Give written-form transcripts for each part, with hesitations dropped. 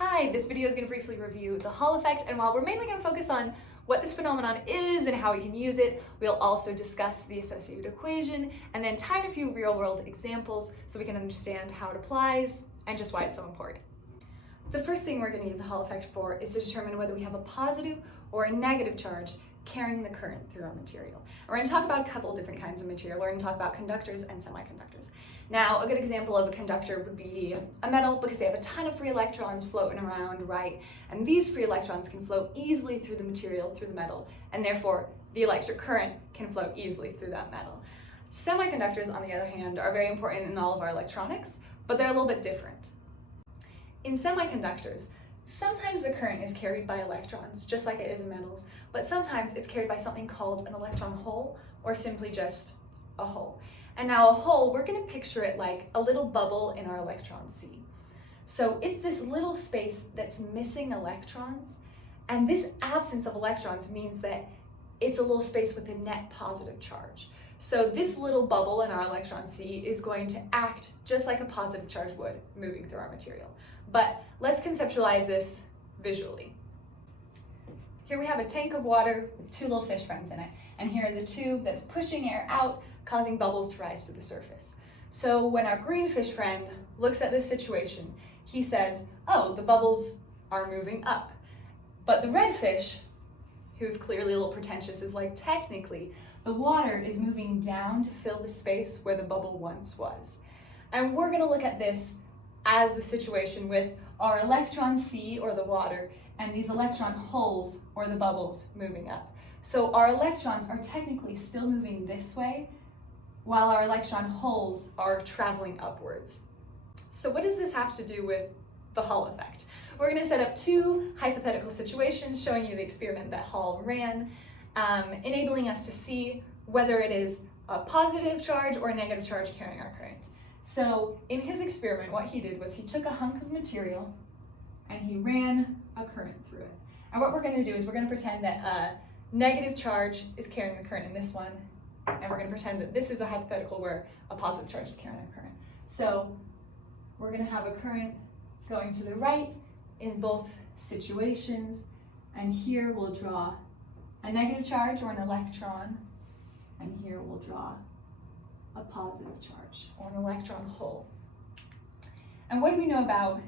Hi, this video is going to briefly review the Hall effect, and while we're mainly going to focus on what this phenomenon is and how we can use it, we'll also discuss the associated equation and then tie in a few real-world examples so we can understand how it applies and just why it's so important. The first thing we're going to use the Hall effect for is to determine whether we have a positive or a negative charge carrying the current through our material. And we're going to talk about a couple of different kinds of material. We're going to talk about conductors and semiconductors. Now, a good example of a conductor would be a metal because they have a ton of free electrons floating around, right? And these free electrons can flow easily through the material, through the metal, and therefore the electric current can flow easily through that metal. Semiconductors, on the other hand, are very important in all of our electronics, but they're a little bit different. In semiconductors, sometimes the current is carried by electrons, just like it is in metals, but sometimes it's carried by something called an electron hole, or simply just a hole. And now a hole, we're going to picture it like a little bubble in our electron sea. So it's this little space that's missing electrons, and this absence of electrons means that it's a little space with a net positive charge. So this little bubble in our electron sea is going to act just like a positive charge would moving through our material. But let's conceptualize this visually. Here we have a tank of water with two little fish friends in it, and here is a tube that's pushing air out, causing bubbles to rise to the surface. So when our green fish friend looks at this situation, he says, oh, the bubbles are moving up. But the red fish, who's clearly a little pretentious, is like, technically, the water is moving down to fill the space where the bubble once was. And we're going to look at this as the situation with our electron sea, or the water, and these electron holes, or the bubbles, moving up. So our electrons are technically still moving this way, while our electron holes are traveling upwards. So what does this have to do with the Hall effect? We're going to set up two hypothetical situations showing you the experiment that Hall ran, enabling us to see whether it is a positive charge or a negative charge carrying our current. So in his experiment, what he did was he took a hunk of material and he ran a current through it. And what we're going to do is we're going to pretend that a negative charge is carrying the current in this one, and we're going to pretend that this is a hypothetical where a positive charge is carrying a current. So we're going to have a current going to the right in both situations, and here we'll draw a negative charge or an electron, and here we'll draw a positive charge or an electron hole. And what do we know about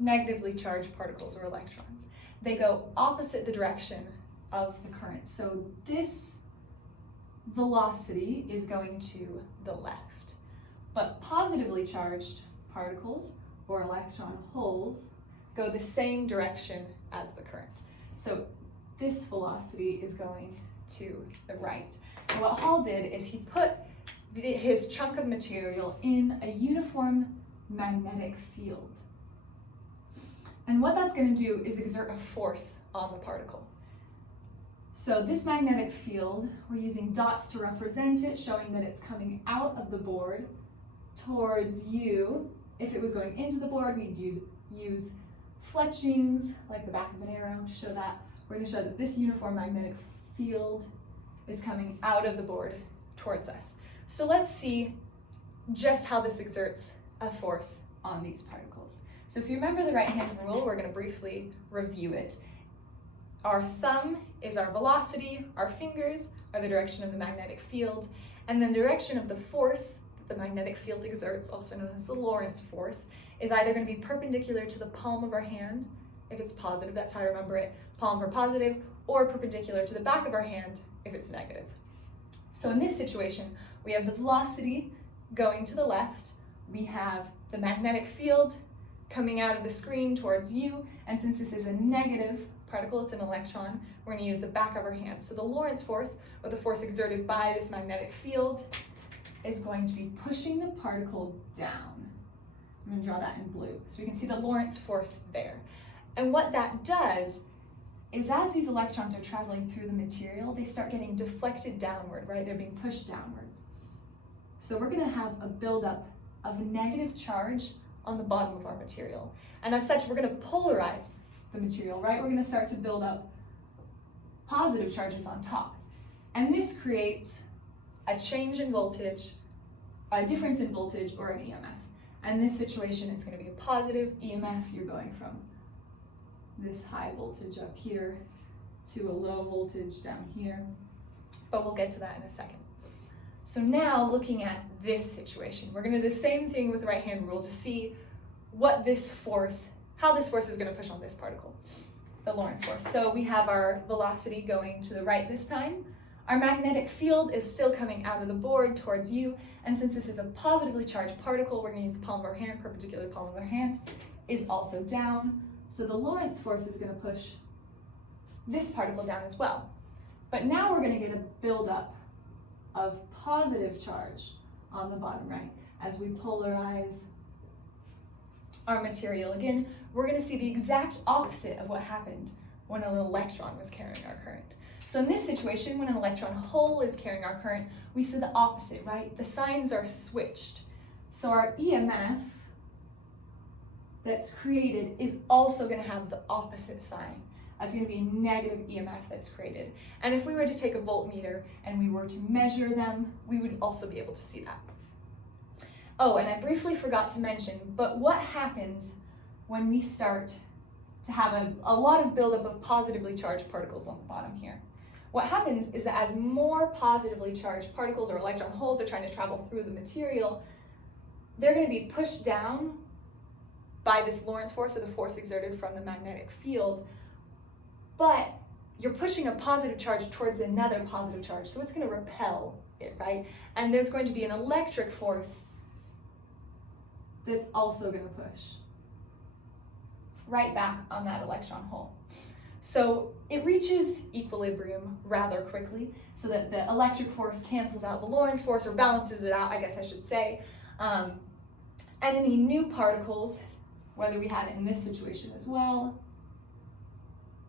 negatively charged particles or electrons? They go opposite the direction of the current. So this velocity is going to the left, but positively charged particles or electron holes go the same direction as the current. So this velocity is going to the right. And what Hall did is he put his chunk of material in a uniform magnetic field. And what that's going to do is exert a force on the particle. So this magnetic field, we're using dots to represent it, showing that it's coming out of the board towards you. If it was going into the board, we'd use fletchings, like the back of an arrow, to show that. We're going to show that this uniform magnetic field is coming out of the board towards us. So let's see just how this exerts a force on these particles. So if you remember the right-hand rule, we're going to briefly review it. Our thumb is our velocity, our fingers are the direction of the magnetic field, and the direction of the force that the magnetic field exerts, also known as the Lorentz force, is either going to be perpendicular to the palm of our hand, if it's positive, that's how I remember it, palm for positive, or perpendicular to the back of our hand if it's negative. So in this situation, we have the velocity going to the left, we have the magnetic field coming out of the screen towards you, and since this is a negative particle, it's an electron, we're going to use the back of our hand. So the Lorentz force, or the force exerted by this magnetic field, is going to be pushing the particle down. I'm going to draw that in blue, so we can see the Lorentz force there. And what that does is as these electrons are traveling through the material, they start getting deflected downward, right? They're being pushed downwards. So we're going to have a buildup of a negative charge on the bottom of our material. And as such, we're going to polarize the material, right? We're going to start to build up positive charges on top. And this creates a change in voltage, a difference in voltage, or an EMF. And in this situation, it's going to be a positive EMF. You're going from this high voltage up here to a low voltage down here, but we'll get to that in a second. So now looking at this situation, we're going to do the same thing with the right-hand rule to see what this force, how this force is going to push on this particle, the Lorentz force. So we have our velocity going to the right this time. Our magnetic field is still coming out of the board towards you, and since this is a positively charged particle, we're going to use the palm of our hand, perpendicular palm of our hand, is also down. So the Lorentz force is going to push this particle down as well. But now we're going to get a buildup of positive charge on the bottom right. As we polarize our material again, we're going to see the exact opposite of what happened when an electron was carrying our current. So in this situation, when an electron hole is carrying our current, we see the opposite, right? The signs are switched. So our EMF that's created is also going to have the opposite sign. That's going to be a negative EMF that's created. And if we were to take a voltmeter and we were to measure them, we would also be able to see that. Oh, and I briefly forgot to mention, but what happens when we start to have a lot of buildup of positively charged particles on the bottom here? What happens is that as more positively charged particles or electron holes are trying to travel through the material, they're going to be pushed down by this Lorentz force, or the force exerted from the magnetic field, but you're pushing a positive charge towards another positive charge, so it's going to repel it, right? And there's going to be an electric force that's also going to push right back on that electron hole. So it reaches equilibrium rather quickly, so that the electric force cancels out the Lorentz force, or balances it out, I guess I should say. And any new particles, whether we had it in this situation as well,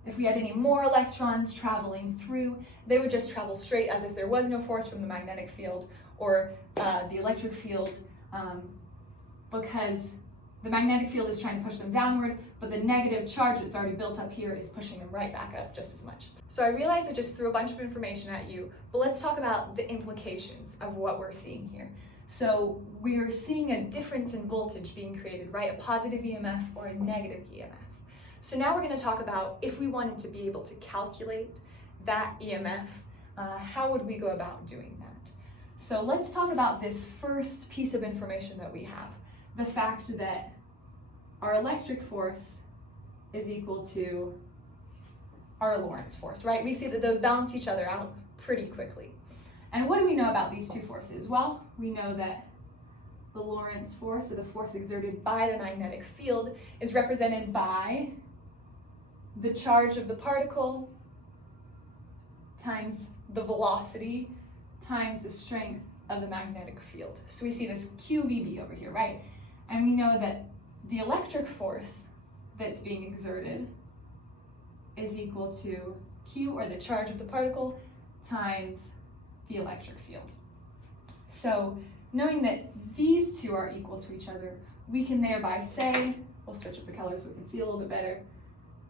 if we had any more electrons traveling through, they would just travel straight as if there was no force from the magnetic field or the electric field, because the magnetic field is trying to push them downward, but the negative charge that's already built up here is pushing them right back up just as much. So I realize I just threw a bunch of information at you, but let's talk about the implications of what we're seeing here. So we're seeing a difference in voltage being created, right? A positive EMF or a negative EMF. So now we're going to talk about, if we wanted to be able to calculate that EMF, how would we go about doing that? So let's talk about this first piece of information that we have, the fact that our electric force is equal to our Lorentz force, right? We see that those balance each other out pretty quickly. And what do we know about these two forces? Well, we know that the Lorentz force, or the force exerted by the magnetic field, is represented by the charge of the particle times the velocity times the strength of the magnetic field. So we see this QVB over here, right? And we know that the electric force that's being exerted is equal to Q, or the charge of the particle, times the electric field. So knowing that these two are equal to each other, we can thereby say, we'll switch up the colors so we can see a little bit better,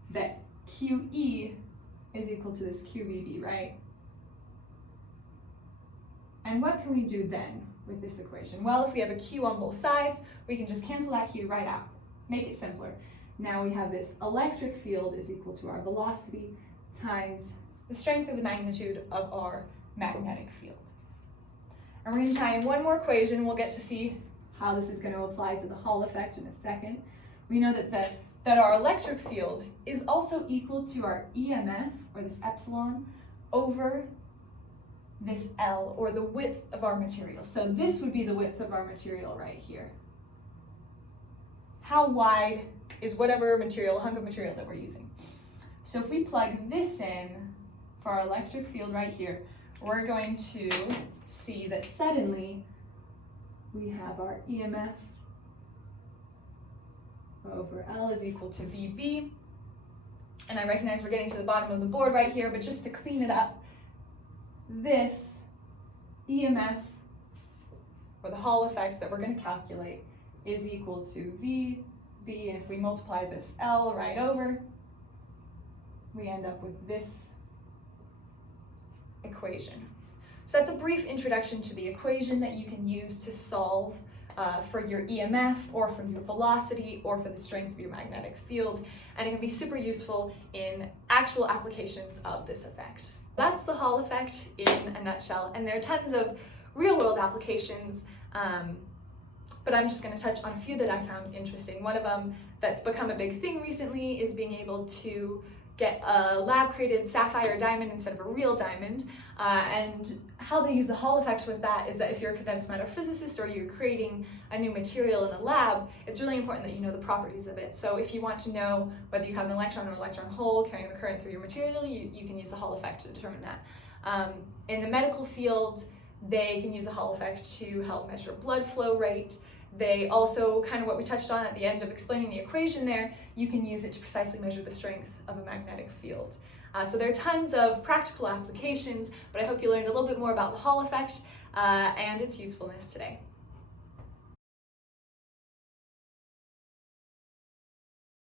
that QE is equal to this QVB, right? And what can we do then with this equation? Well, if we have a Q on both sides, we can just cancel that Q right out, make it simpler. Now we have this electric field is equal to our velocity times the strength or the magnitude of our magnetic field. And we're going to tie in one more equation, and we'll get to see how this is going to apply to the Hall effect in a second. We know that our electric field is also equal to our EMF, or this epsilon, over this L, or the width of our material. So this would be the width of our material right here. How wide is whatever material, hunk of material that we're using? So if we plug this in for our electric field right here, we're going to see that suddenly we have our EMF over L is equal to VB. And I recognize we're getting to the bottom of the board right here, but just to clean it up, this EMF, or the Hall effect that we're going to calculate, is equal to VB, and if we multiply this L right over, we end up with this equation. So that's a brief introduction to the equation that you can use to solve for your EMF, or for your velocity, or for the strength of your magnetic field, and it can be super useful in actual applications of this effect. That's the Hall effect in a nutshell, and there are tons of real-world applications, but I'm just going to touch on a few that I found interesting. One of them that's become a big thing recently is being able to get a lab-created sapphire diamond instead of a real diamond, and how they use the Hall effect with that is that if you're a condensed matter physicist or you're creating a new material in a lab, it's really important that you know the properties of it. So if you want to know whether you have an electron or electron hole carrying the current through your material, you can use the Hall effect to determine that. In the medical field, they can use the Hall effect to help measure blood flow rate. They also, kind of what we touched on at the end of explaining the equation there, you can use it to precisely measure the strength of a magnetic field. So there are tons of practical applications, but I hope you learned a little bit more about the Hall effect and its usefulness today.